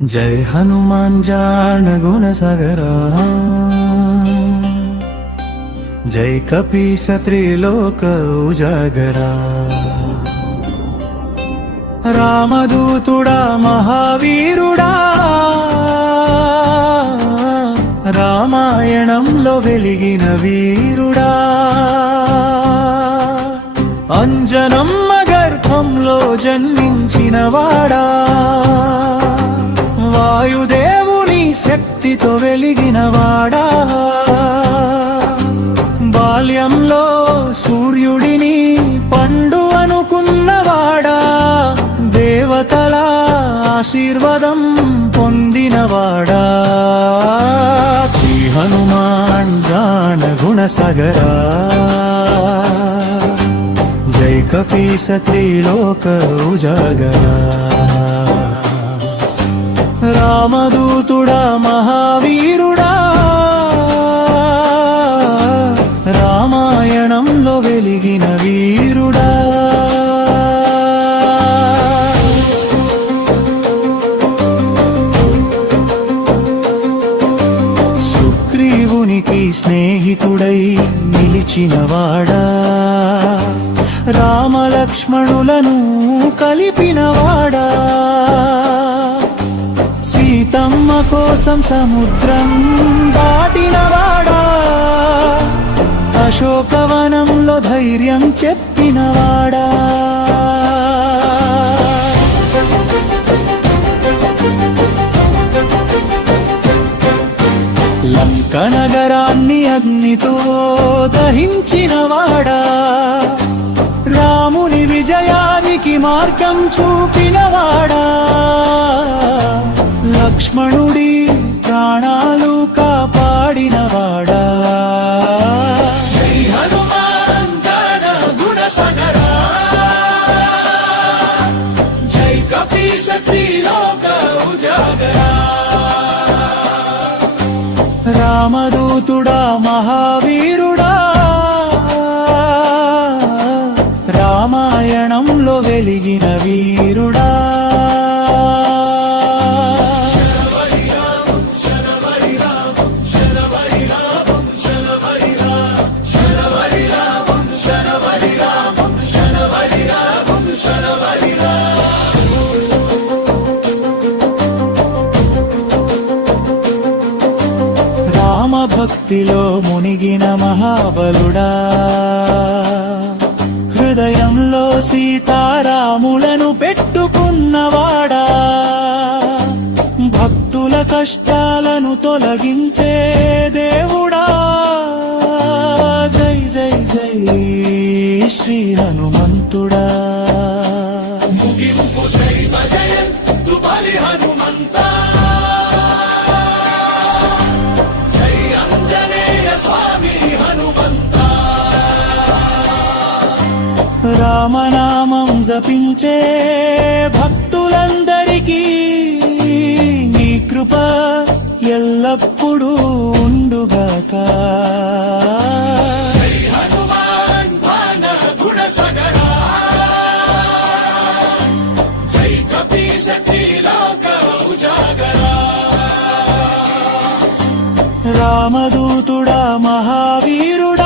जय हनुमान ज्ञान गुण सागरा, जय कपीस त्रिलोक उजागरा। रामदूतुड़ा महावीरुड़ा, రామాయణంలో వెలిగిన వీరుడా। అంజనమ్మ గర్భంలో జన్మించిన వాడా, వాయుదేవుని శక్తితో వెలిగిన వాడా। బాల్యంలో సూర్యుడిని పండు అనుకున్నవాడా, దేవతల ఆశీర్వాదం పొందినవాడా। శ్రీ హనుమాన్ జ్ఞాన గుణ సాగరా, జై కపీస త్రిలోక ఉజాగరా। రామదూతుడా మహావీరుడా, రామాయణంలో వెలిగిన వీరుడా। సుగ్రీవునికి స్నేహితుడై నిలిచినవాడా, రామలక్ష్మణులను కలిపినవాడా। సీతమ్మ కోసం సముద్రం దాటినవాడా, అశోకవనంలో ధైర్యం చెప్పినవాడా। లంక నగరాన్ని అగ్నితో దహించినవాడా, రాముని విజయానికి మార్గం చూపినవాడా। లక్ష్మణుడి ప్రాణాలు కాపాడినవాడా। జై హనుమాన్ జ్ఞాన గుణ సాగరా, జై కపీస త్రిలోక ఉజాగరా। రామదూతుడా మహావీరుడా, రామాయణంలో వెలిగిన వీరుడా। భక్తిలో మునిగిన మహాబలుడా, హృదయంలో సీతారాములను పెట్టుకున్నవాడా। భక్తుల కష్టాలను తొలగించే దేవుడా, జై జై జై శ్రీ హనుమంతుడా। ముగింపు దైవ జయంతు బలి హనుమంతా, రామనామం జపించే భక్తులందరికీ నీ కృప ఎల్లప్పుడూ ఉండుగాక। జై హనుమాన్ జ్ఞాన గుణ సాగరా, జై కపీస త్రిలోక ఉజాగరా। రామదూతుడా మహావీరుడా,